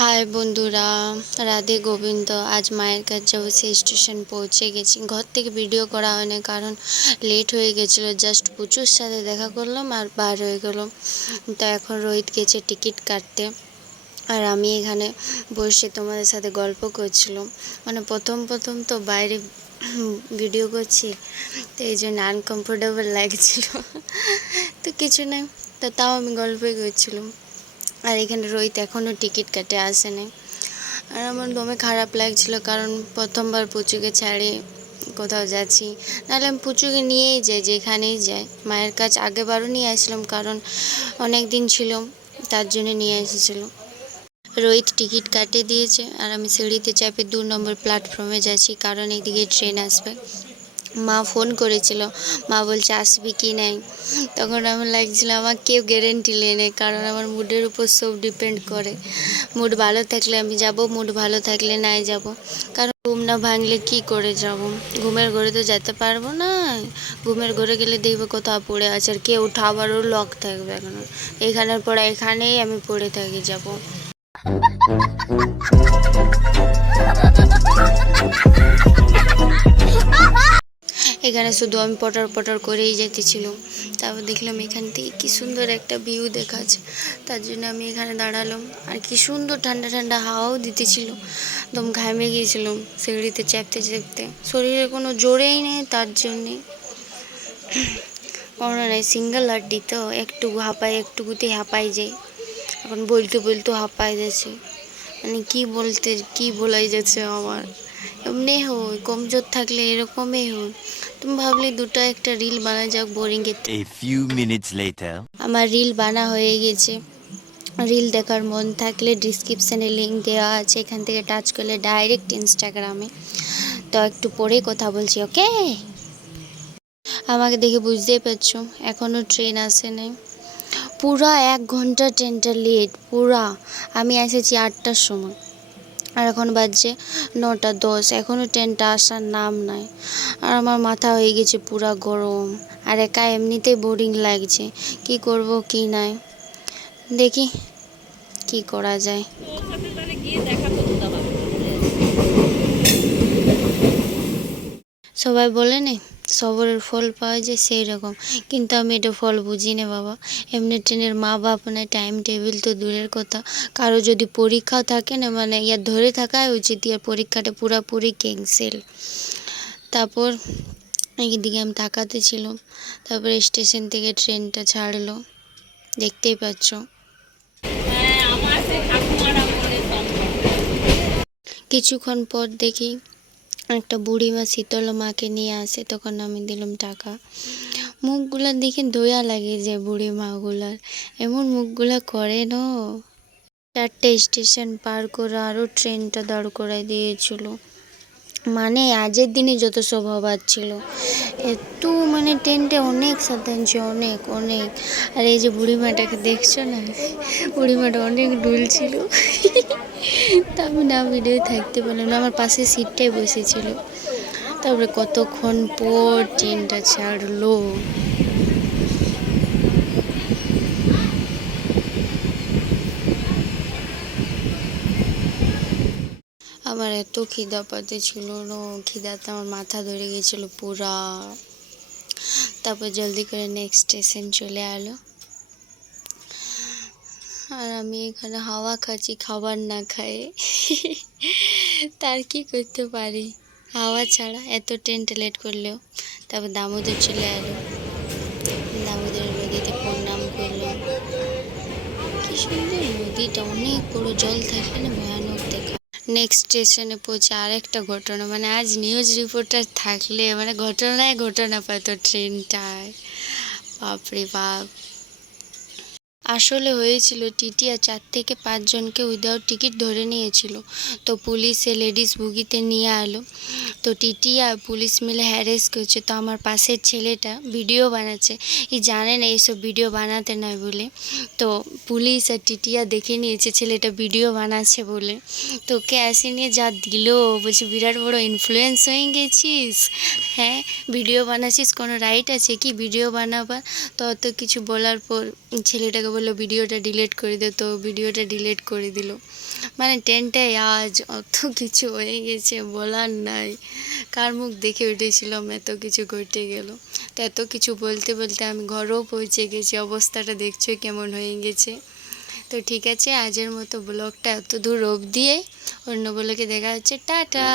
High বন্ধুরা, রাধে গোবিন্দ, আজ মায়ের কাছে সেই স্টেশন পৌঁছে গেছি। ঘর থেকে ভিডিও করা হয়নি কারণ লেট হয়ে গেছিল জাস্ট পুচুর সাথে দেখা করলাম আর বার হয়ে গেলাম। তো এখন রোহিত গেছে টিকিট কাটতে আর আমি এখানে বসে তোমাদের সাথে গল্প করছিলাম। মানে প্রথম প্রথম তো বাইরে ভিডিও করছি, তো এই জন্য আনকমফোর্টেবল লাগছিল। তো কিছু না তো তাও আমি গল্পই করছিলাম। আর এখানে রোহিত এখনও টিকিট কাটে আসেনি। আর আমার দমে খারাপ লাগছিল কারণ প্রথমবার পুচুকে ছাড়ে কোথাও যাচ্ছি। নাহলে আমি পুচুকে নিয়েই যাই, যেখানেই যাই। মায়ের কাছে আগেবারও নিয়ে আসলাম কারণ অনেক দিন ছিল, তার জন্য নিয়ে এসেছিল। রোহিত টিকিট কাটে দিয়েছে আর আমি সিঁড়িতে চাপে দু নম্বর প্ল্যাটফর্মে যাচ্ছি, কারণ এদিকে ট্রেন আসবে। মা ফোন করেছিল। মা বলছে, আসবি কি নাই? তখন আমার লাগছিল, আমার কেউ গ্যারেন্টি নেই কারণ আমার মুডের উপর সব ডিপেন্ড করে। মুড ভালো থাকলে আমি যাব, মুড ভালো থাকলে নাই যাব। কারণ ঘুম না ভাঙলে কি করে যাব? ঘুমের ঘরে তো যেতে পারব না। ঘুমের ঘরে গেলে দেখবে কোথাও পড়ে আছে আর কেউ উঠাবারও লক থাকবে এখন। এখানের পর এখানেই আমি পড়ে থাকি, যাব। এখানে শুধু আমি পটার পটার করেই যেতেছিলাম। তারপর দেখলাম এখান থেকে কি সুন্দর একটা ভিউ দেখাচ্ছে। তার জন্য আমি এখানে দাঁড়ালাম। আর কি সুন্দর ঠান্ডা ঠান্ডা হাওয়াও দিতেছিল। একদম ঘামে গিয়েছিলাম সিঁড়িতে চাপতে চাপতে। শরীরে কোনো জোরেই নেই তার জন্যে। কোনো নাই সিঙ্গেল হাড্ডি তো একটু হাঁপাই একটুকুতে হাঁপাই যায় এখন বলতে বলতে হাঁপাই যাচ্ছে। মানে কি বলতে, কি বলাই যাচ্ছে আমার। এমনি হয়, কমজোর থাকলে এরকমই হয়। তুমি ভাবলে দুটো একটা রিল বানা যাক boring A few minutes later. আমার রিল বানা হয়ে গেছে। রিল দেখার মন থাকলে ডিসক্রিপশানে লিঙ্ক দেওয়া আছে এখান থেকে টাচ করলে ডাইরেক্ট ইনস্টাগ্রামে তো একটু পরেই কথা বলছি ওকে আমাকে দেখে বুঝতেই পারছ এখনও ট্রেন আসে নাই। পুরা এক ঘণ্টা ট্রেনটা লেট পুরা। আমি এসেছি আটটার সময়। আর এখন বাজছে নটা দশ এখনও ট্রেনটা আসার নাম নাই। আর আমার মাথা হয়ে গেছে পুরা গরম। আর একা এমনিতেই বোরিং লাগছে, কি করব, কি নাই। দেখি কি করা যায়। সবাই বলে নে। সবরের ফল পাওয়া যায় সেই রকম। কিন্তু আমি এটা ফল বুঝি না বাবা। এমনি ট্রেনের মা বাপ নাই টাইম টেবিল তো দূরের কথা। কারও যদি পরীক্ষাও থাকে না মানে ইয়ার ধরে থাকাই উচিত ইয়ার পরীক্ষাটা পুরাপুরি ক্যান্সেল তারপর এইদিকে আমি তাকাতে ছিলাম। তারপরে স্টেশন থেকে ট্রেনটা ছাড়লো। দেখতেই পাচ্ছ। কিছুক্ষণ পর দেখি একটা বুড়ি মা শীতল মাকে নিয়ে আসে, তখন আমি দিলাম টাকা। মুখগুলা দেখে দয়া লাগে যে বুড়ি মাগুলার এমন মুখগুলা করে না। চারটে স্টেশন পার করে আরও ট্রেনটা দাঁড় করাই দিয়েছিল। মানে আজের দিনে যত স্বভাব হবার ছিল, এত মানে ট্রেনটা অনেক সাবধান ছিল, অনেক অনেক। আর এই যে বুড়িমাটাকে দেখছ না? বুড়িমাটা অনেক ডুলছিল তা আমি না ভিডিও থাকতে পারলাম না, আমার পাশে সিটটাই বসেছিল। তারপরে কতক্ষণ পর ট্রেনটা ছাড়লো। আমার এত খিদা পাতে ছিল, না খিদাতে আমার মাথা ধরে গেছিল পুরা। তারপর জলদি করে নেক্সট স্টেশন চলে এলো। আর আমি এখানে হাওয়া খাচ্ছি, খাবার না খায়ে তার কি করতে পারি? হাওয়া ছাড়া এত ট্রেনটা লেট করলেও। তারপর দামোদর চলে এলো। দামোদর নদীতে প্রণাম করল। কি সুন্দর নদীটা, অনেক বড় জল থাকলে না, ভয়ানক দেখা। নেক্সট স্টেশনে পৌঁছে আর একটা ঘটনা মানে আজ নিউজ রিপোর্টার থাকলে মানে ঘটনায় ঘটনা পাতো ট্রেনটায়। বাপরে বাপ। আসলে হয়েছিল, টিটিয়া চার থেকে পাঁচজনকে উইদাউট টিকিট ধরে নিয়েছিল। তো পুলিশে লেডিস বুগিতে নিয়ে এলো তো টিটিয়া আর পুলিশ মিলে হ্যারেস করছে। তো আমার পাশের ছেলেটা ভিডিও বানাচ্ছে। ই জানে না এইসব ভিডিও বানাতে নয় বলে। তো পুলিশ আর টিটিয়া দেখে নিয়েছে ছেলেটা ভিডিও বানাচ্ছে বলে। তো ওকে আসে নিয়ে যা দিল। বলছে, বিরাট বড় ইনফ্লুয়েন্স হয়ে গেছিস। হ্যাঁ ভিডিও বানাচ্ছিস, কোনো রাইট আছে কি? ভিডিও বানাবার তো অত কিছু বলার পর ছেলেটাকে বলল ভিডিওটা ডিলিট করে দে। তো ভিডিওটা ডিলিট করে দিল। মানে টেন্টে আজ অত কিছু হয়ে গেছে বলার নাই। কার মুখ দেখে উঠেছিলাম এত কিছু ঘটে গেল। তো এত কিছু বলতে বলতে আমি ঘরেও পৌঁছে গেছি, অবস্থাটা দেখছ কেমন হয়ে গেছে। তো ঠিক আছে, আজের মতো ব্লগটা এত দূর অবধিয়ে অন্য ব্লগে দেখা হচ্ছে, টাটা।